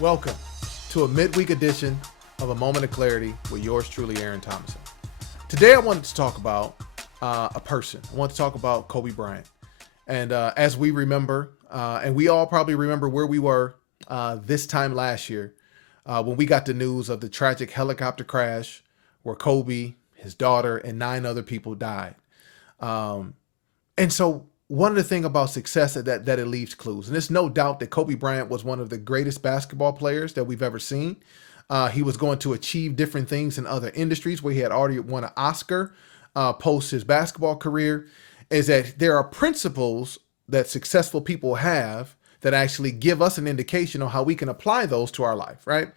Welcome to a midweek edition of A Moment of Clarity with yours truly, Aaron Thomason. Today I wanted to talk about a person. I want to talk about Kobe Bryant. And as we remember, and we all probably remember where we were this time last year when we got the news of the tragic helicopter crash where Kobe, his daughter, and 9 other people died. And so one of the things about success is that it leaves clues. And there's no doubt that Kobe Bryant was one of the greatest basketball players that we've ever seen. He was going to achieve different things in other industries where he had already won an Oscar post his basketball career. Is that there are principles that successful people have that actually give us an indication on how we can apply those to our life, right?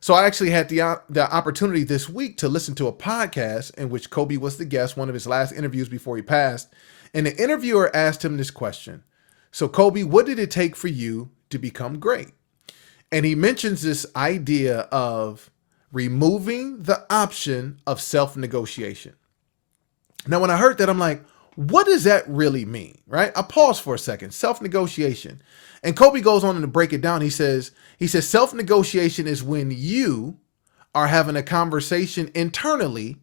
So I actually had the opportunity this week to listen to a podcast in which Kobe was the guest, one of his last interviews before he passed. And the interviewer asked him this question. So Kobe, what did it take for you to become great? And he mentions this idea of removing the option of self-negotiation. Now, when I heard that, I'm like, what does that really mean, right? I paused for a second. Self-negotiation. And Kobe goes on to break it down. He says self-negotiation is when you are having a conversation internally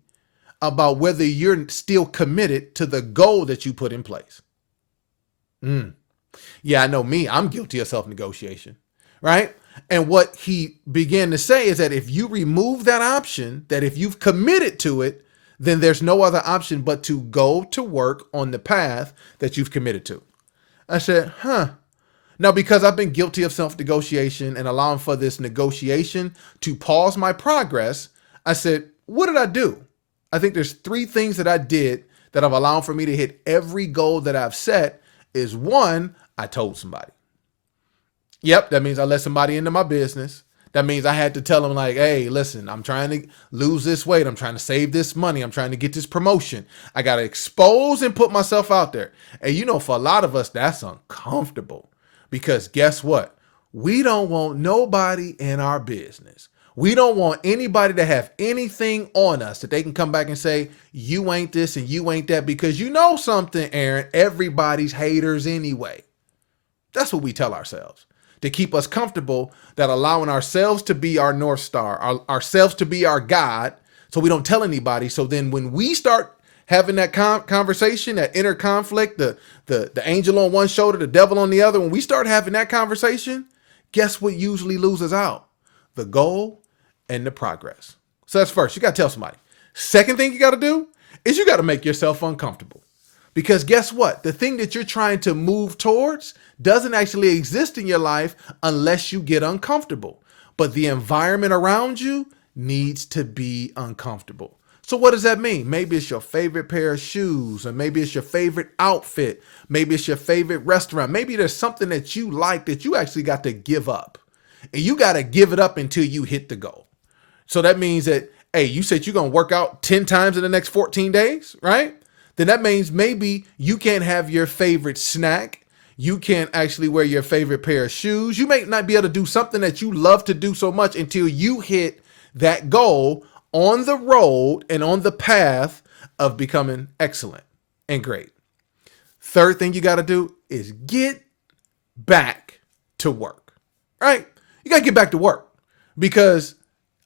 about whether you're still committed to the goal that you put in place. Yeah, I know me. I'm guilty of self-negotiation, right? And what he began to say is that if you remove that option, that if you've committed to it, then there's no other option but to go to work on the path that you've committed to. I said, Now, because I've been guilty of self-negotiation and allowing for this negotiation to pause my progress, I said, what did I do? I think there's 3 things that I did that have allowed for me to hit every goal that I've set. Is 1, I told somebody. Yep, that means I let somebody into my business. That means I had to tell them like, hey, listen, I'm trying to lose this weight. I'm trying to save this money. I'm trying to get this promotion. I got to expose and put myself out there. And for a lot of us, that's uncomfortable because guess what? We don't want nobody in our business. We don't want anybody to have anything on us that they can come back and say, you ain't this and you ain't that, because you know something, Aaron, everybody's haters anyway. That's what we tell ourselves to keep us comfortable, that allowing ourselves to be our North Star, ourselves to be our God, so we don't tell anybody. So then when we start having that conversation, that inner conflict, the angel on one shoulder, the devil on the other, when we start having that conversation, guess what usually loses out? The goal and the progress. So that's first. You got to tell somebody. Second thing you got to do is you got to make yourself uncomfortable. Because guess what? The thing that you're trying to move towards doesn't actually exist in your life unless you get uncomfortable. But the environment around you needs to be uncomfortable. So what does that mean? Maybe it's your favorite pair of shoes, or maybe it's your favorite outfit. Maybe it's your favorite restaurant. Maybe there's something that you like that you actually got to give up. And you got to give it up until you hit the goal. So that means that, hey, you said you're going to work out 10 times in the next 14 days, right? Then that means maybe you can't have your favorite snack. You can't actually wear your favorite pair of shoes. You may not be able to do something that you love to do so much until you hit that goal on the road and on the path of becoming excellent and great. Third thing you got to do is get back to work, right? You got to get back to work, because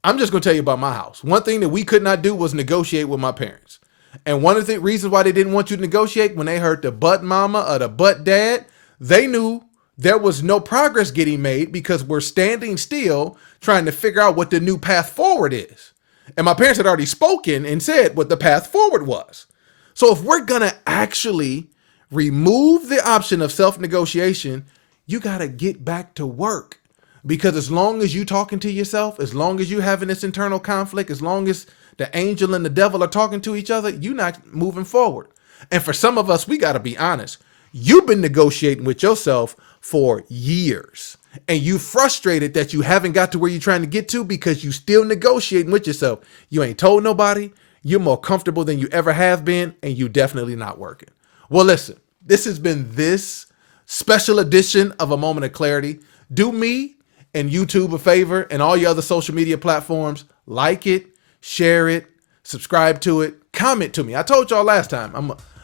I'm just going to tell you about my house. One thing that we could not do was negotiate with my parents. And one of the reasons why they didn't want you to negotiate, when they heard the butt mama or the butt dad, they knew there was no progress getting made because we're standing still trying to figure out what the new path forward is. And my parents had already spoken and said what the path forward was. So if we're going to actually remove the option of self-negotiation, you got to get back to work. Because as long as you talking to yourself, as long as you having this internal conflict, as long as the angel and the devil are talking to each other, you're not moving forward. And for some of us, we got to be honest. You've been negotiating with yourself for years, and you frustrated that you haven't got to where you're trying to get to because you still negotiating with yourself. You ain't told nobody. You're more comfortable than you ever have been, and you definitely not working. Well, listen, this has been this special edition of A Moment of Clarity. Do me and YouTube a favor, and all your other social media platforms, like it, share it, subscribe to it, comment to me. I told y'all last time,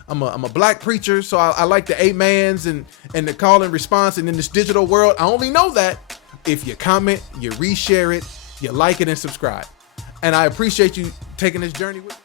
I'm a black preacher, so I like the amens and the call and response. And in this digital world, I only know that if you comment, you reshare it, you like it, and subscribe. And I appreciate you taking this journey with me.